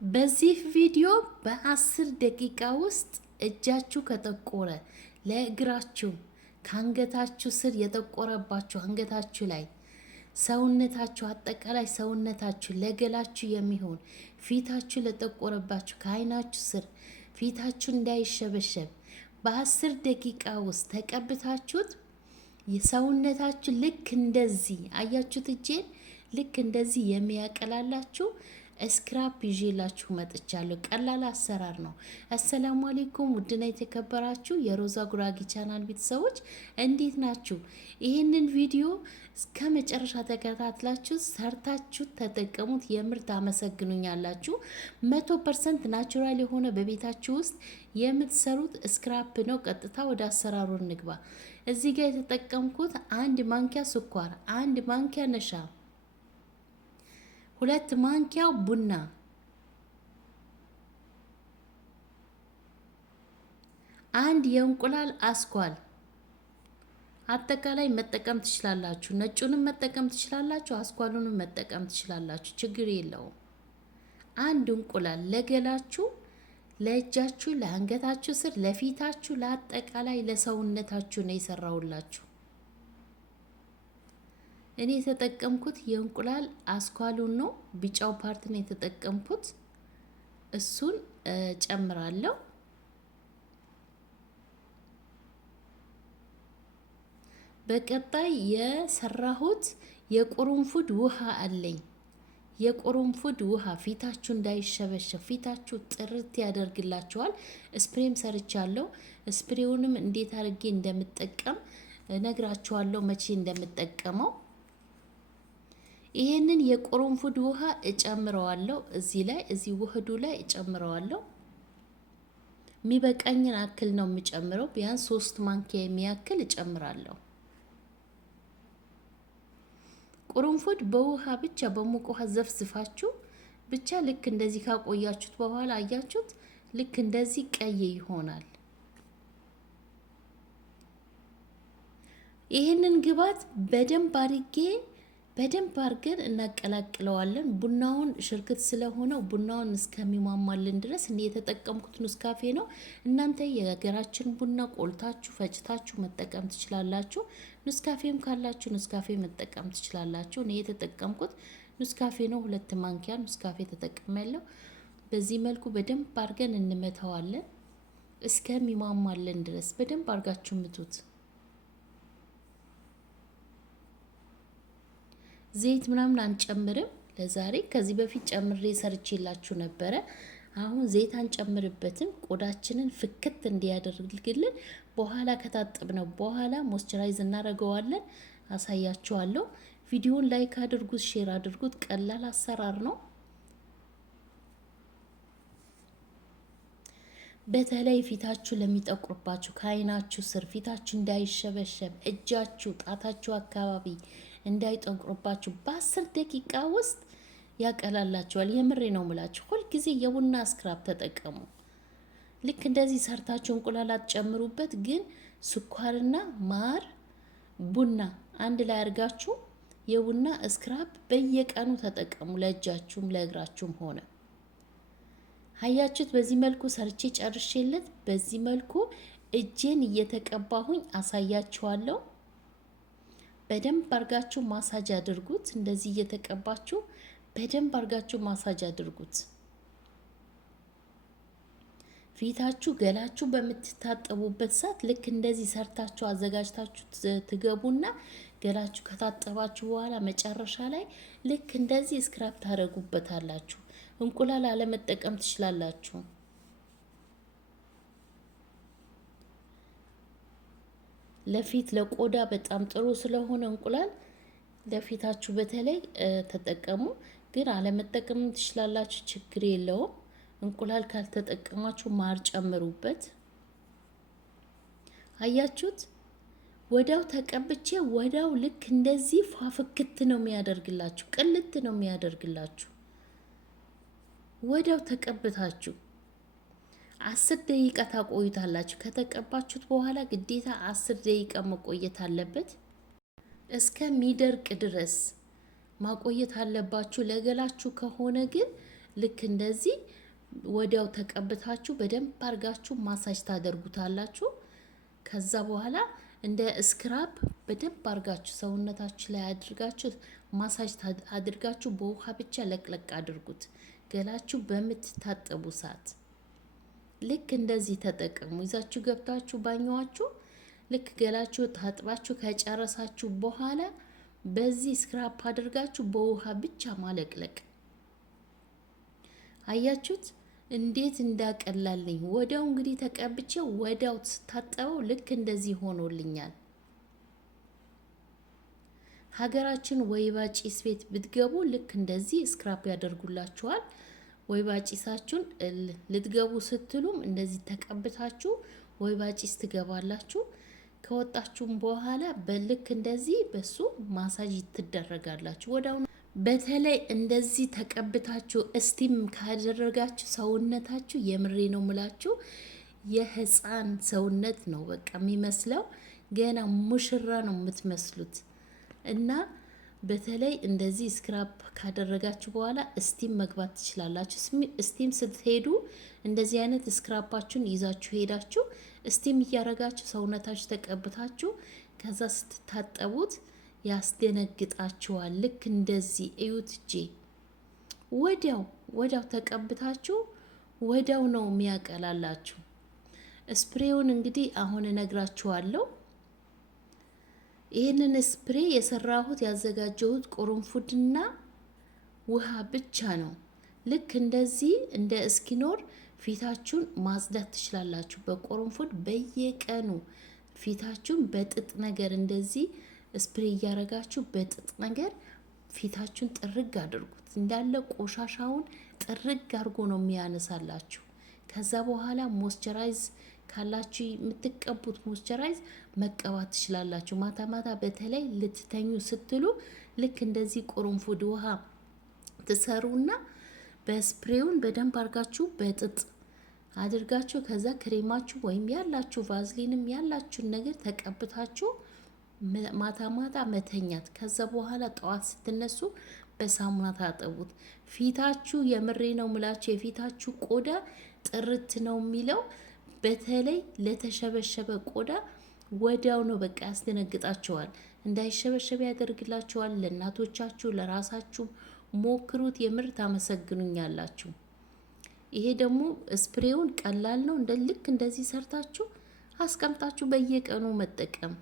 በዚህ ቪዲዮ በ10 ደቂቃ ውስጥ እጃችሁ ከጠቆረ ለእግራችሁ ከአንገታችሁ ስር የጠቆረባችሁ አንገታችሁ ላይ ሰውነታችሁ አጠቃላይ ሰውነታችሁ ለገላችሁ የሚሆን ፊታችሁ ለጠቆረባችሁ ከአይናችሁ ስር ፊታችሁ እንዳይሸበሸብ በ10 ደቂቃ ውስጥ ተቀብታችሁት የሰውነታችሁ ልክ እንደዚህ አያችሁት እጄን ልክ እንደዚህ የሚያቀላላችሁ ስክራፕ ይዤላችሁ መጥቻለሁ። ቀላል አሰራር ነው። አሰላሙ አለይኩም ውድና የተከበራችሁ የሮዛ ጉራጌ ቻናል ቤተሰቦች እንዴት ናችሁ? ይህንን ቪዲዮ እስከ መጨረሻ ተከታትላችሁ ሰርታችሁ ተጠቀሙት። የምር ታመሰግኑኛላችሁ። 100% ናቹራል የሆነ በቤታችሁ ውስጥ የምትሰሩት ስክራፕ ነው። ቀጥታ ወደ አሰራሩ እንግባ። እዚህ ጋር የተጠቀምኩት 1 ማንኪያ ስኳር፣ 1 ማንኪያ ነሻ፣ 2 ማንኪያ ቡና፣ 1 የእንቁላል አስኳል አጠቃላይ መጠቀም ትችላላችሁ። ነጩንም መጠቀም ትችላላችሁ፣ አስኳሉንም መጠቀም ትችላላችሁ፣ ችግር የለውም። 1 እንቁላል ለገላችሁ፣ ለእጃችሁ፣ ለአንገታችሁ ስር፣ ለፊታችሁ፣ ለአጠቃላይ ለሰውነታችሁ ነው የሰራውላችሁ። እኔ የተጠቀምኩት የእንቁላል አስኳሉን ነው፣ ቢጫው ፓርት ነው የተጠቀምኩት። እሱን ጨምራለሁ። በቀጣይ የሰራሁት የቁርንፉድ ውሃ አለኝ። የቁርንፉድ ውሃ ፊታችሁ እንዳይሸበሸብ ፊታችሁ ጥርት ያደርግላችኋል። ስፕሬም ሰርቻለሁ። ስፕሬውንም እንዴት አድርጌ እንደምጠቀም ነግራችኋለሁ፣ መቼ እንደምጠቀመው። ይሄንን የቁርንፉድ ውሃ እጨምረዋለሁ እዚህ ውህዱ ላይ እጨምረዋለሁ። የሚበቃኝን አክል ነው የምጨምረው። ቢያንስ 3 ማንኪያ የሚያክል እጨምራለሁ። ቁርንፉድ በውሃ ብቻ በሙቅ ውሃ ዘፍዝፋችሁ ብቻ ልክ እንደዚህ ካቆያችሁት በኋላ አያችሁት፣ ልክ እንደዚህ ቀይ ይሆናል። ይሄንን ግብአት በደንብ አድርገን እናቀላቅለዋለን። ቡናውን ሽርክት ስለሆነው ቡናውን እስከሚሟሟልን ድረስ እኔ የተጠቀምኩት ኑስካፌ ነው። እናንተ የሀገራችን ቡና ቆልታችሁ ፈጭታችሁ መጠቀም ትችላላችሁ። ኑስካፌም ካላችሁ ኑስካፌ መጠቀም ትችላላችሁ። እኔ የተጠቀምኩት ኑስካፌ ነው። 2 ማንኪያ ኑስካፌ ተጠቅሜያለሁ። በዚህ መልኩ በደንብ አድርገን እንመተዋለን እስከሚሟሟልን ድረስ በደንብ አድርጋችሁ ምቱት። ዘይት ምናምን አንጨምርም ለዛሬ። ከዚህ በፊት ጨምሬ ሰርቼላችሁ ነበረ። አሁን ዘይት አንጨምርበትም። ቆዳችንን ፍክት እንዲያደርግልን በኋላ ከታጠብነው በኋላ ሞይስቸራይዝ እናደርገዋለን። አሳያችኋለሁ። ቪዲዮን ላይክ አድርጉት፣ ሼር አድርጉት። ቀላል አሰራር ነው። በተለይ ፊታችሁ ለሚጠቁርባችሁ ከአይናችሁ ስር ፊታችሁ እንዳይሸበሸብ እጃችሁ፣ ጣታችሁ አካባቢ እንዳይጠቁርባችሁ በ10 ደቂቃ ውስጥ ያቀላላችኋል። የምሬ ነው ምላችሁ። ሁልጊዜ የቡና ስክራፕ ተጠቀሙ። ልክ እንደዚህ ሰርታችሁ እንቁላል አትጨምሩበት፣ ግን ስኳርና ማር ቡና አንድ ላይ አድርጋችሁ የቡና ስክራፕ በየቀኑ ተጠቀሙ። ለእጃችሁም ለእግራችሁም ሆነ አያችሁት። በዚህ መልኩ ሰርቼ ጨርሼለት በዚህ መልኩ እጄን እየተቀባሁኝ አሳያችኋለሁ። በደንብ አርጋችሁ ማሳጅ አድርጉት። እንደዚህ እየተቀባችሁ በደንብ አርጋችሁ ማሳጅ አድርጉት። ፊታችሁ ገላችሁ በምትታጠቡበት ሰዓት ልክ እንደዚህ ሰርታችሁ አዘጋጅታችሁ ትገቡና ገላችሁ ከታጠባችሁ በኋላ መጨረሻ ላይ ልክ እንደዚህ ስክራፕ ታደርጉበታላችሁ። እንቁላል አለመጠቀም ትችላላችሁ። ለፊት ለቆዳ በጣም ጥሩ ስለሆነ እንቁላል ለፊታችሁ በተለይ ተጠቀሙ። ግን አለመጠቀም ትችላላችሁ፣ ችግር የለውም። እንቁላል ካልተጠቀማችሁ ማር ጨምሩበት። አያችሁት? ወዳው ተቀብቼ ወዳው ልክ እንደዚህ ፋፍክት ነው የሚያደርግላችሁ፣ ቅልት ነው የሚያደርግላችሁ። ወዳው ተቀብታችሁ 10 ደቂቃ ታቆዩታላችሁ። ከተቀባችሁት በኋላ ግዴታ 10 ደቂቃ መቆየት አለበት። እስከሚደርቅ ድረስ ማቆየት አለባችሁ። ለገላችሁ ከሆነ ግን ልክ እንደዚህ ወዲያው ተቀብታችሁ በደንብ አድርጋችሁ ማሳጅ ታደርጉታላችሁ። ከዛ በኋላ እንደ ስክራፕ በደንብ አድርጋችሁ ሰውነታችሁ ላይ አድርጋችሁ ማሳጅ አድርጋችሁ በውሃ ብቻ ለቅለቅ አድርጉት። ገላችሁ በምትታጠቡ ሰዓት ልክ እንደዚህ ተጠቀሙ። ይዛችሁ ገብታችሁ ባኛዋችሁ ልክ ገላችሁ ታጥባችሁ ከጨረሳችሁ በኋላ በዚህ ስክራፕ አድርጋችሁ በውሃ ብቻ ማለቅለቅ። አያችሁት እንዴት እንዳቀላልኝ? ወዲያው እንግዲህ ተቀብቼው ወዲያው ታጠበው ልክ እንደዚህ ሆኖልኛል። ሀገራችን ወይባ ጭስ ቤት ብትገቡ ልክ እንደዚህ ስክራፕ ያደርጉላችኋል። ወይባ ጭሳችሁን ልትገቡ ስትሉም እንደዚህ ተቀብታችሁ ወይባ ጭስ ትገባላችሁ። ከወጣችሁም በኋላ በልክ እንደዚህ በሱ ማሳጅ ትደረጋላችሁ። ወዲያው በተለይ እንደዚህ ተቀብታችሁ እስቲም ካደረጋችሁ ሰውነታችሁ የምሬ ነው ምላችሁ የህፃን ሰውነት ነው በቃ የሚመስለው። ገና ሙሽራ ነው የምትመስሉት። እና በተለይ እንደዚህ ስክራፕ ካደረጋችሁ በኋላ እስቲም መግባት ትችላላችሁ። እስቲም ስትሄዱ እንደዚህ አይነት ስክራፓችሁን ይዛችሁ ሄዳችሁ እስቲም እያረጋችሁ ሰውነታችሁ ተቀብታችሁ ከዛ ስትታጠቡት ያስደነግጣችኋል። ልክ እንደዚህ እዩት። እጄ ወዲያው ተቀብታችሁ ወዲያው ነው የሚያቀላላችሁ። ስፕሬውን እንግዲህ አሁን እነግራችኋለሁ። ይህንን ስፕሬ የሰራሁት ያዘጋጀሁት ቁርንፉድና ውሃ ብቻ ነው። ልክ እንደዚህ እንደ እስኪኖር ፊታችሁን ማጽዳት ትችላላችሁ። በቁርንፉድ በየቀኑ ፊታችሁን በጥጥ ነገር እንደዚህ ስፕሬ እያረጋችሁ በጥጥ ነገር ፊታችሁን ጥርግ አድርጉት። እንዳለ ቆሻሻውን ጥርግ አድርጎ ነው የሚያነሳላችሁ። ከዛ በኋላ ሞይስቸራይዝ ካላችሁ የምትቀቡት ሞይስቸራይዝ መቀባት ትችላላችሁ። ማታ ማታ በተለይ ልትተኙ ስትሉ ልክ እንደዚህ ቁርንፉድ ውሃ ትሰሩና በስፕሬውን በደንብ አድርጋችሁ በጥጥ አድርጋችሁ ከዛ ክሬማችሁ ወይም ያላችሁ ቫዝሊንም ያላችሁን ነገር ተቀብታችሁ ማታ ማታ መተኛት። ከዛ በኋላ ጠዋት ስትነሱ በሳሙና ታጠቡት። ፊታችሁ የምሬ ነው ምላችሁ የፊታችሁ ቆዳ ጥርት ነው የሚለው። በተለይ ለተሸበሸበ ቆዳ ወዲያው ነው በቃ ያስደነግጣቸዋል። እንዳይሸበሸበ ያደርግላቸዋል። ለእናቶቻችሁ ለራሳችሁ ሞክሩት። የምር ታመሰግኑኛላችሁ። ይሄ ደግሞ ስፕሬውን ቀላል ነው። ልክ እንደዚህ ሰርታችሁ አስቀምጣችሁ በየቀኑ መጠቀም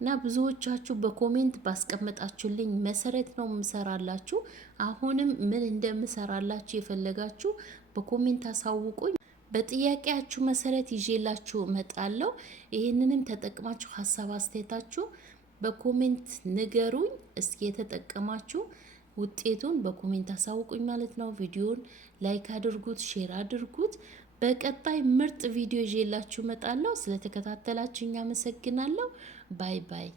እና ብዙዎቻችሁ በኮሜንት ባስቀመጣችሁልኝ መሰረት ነው የምሰራላችሁ። አሁንም ምን እንደምሰራላችሁ የፈለጋችሁ በኮሜንት አሳውቁኝ። በጥያቄያችሁ መሰረት ይዤላችሁ እመጣለሁ። ይህንንም ተጠቅማችሁ ሀሳብ አስተያየታችሁ በኮሜንት ንገሩኝ። እስኪ የተጠቀማችሁ ውጤቱን በኮሜንት አሳውቁኝ ማለት ነው። ቪዲዮን ላይክ አድርጉት፣ ሼር አድርጉት። በቀጣይ ምርጥ ቪዲዮ ይዤላችሁ እመጣለሁ። ስለተከታተላችሁኝ አመሰግናለሁ። ባይ ባይ።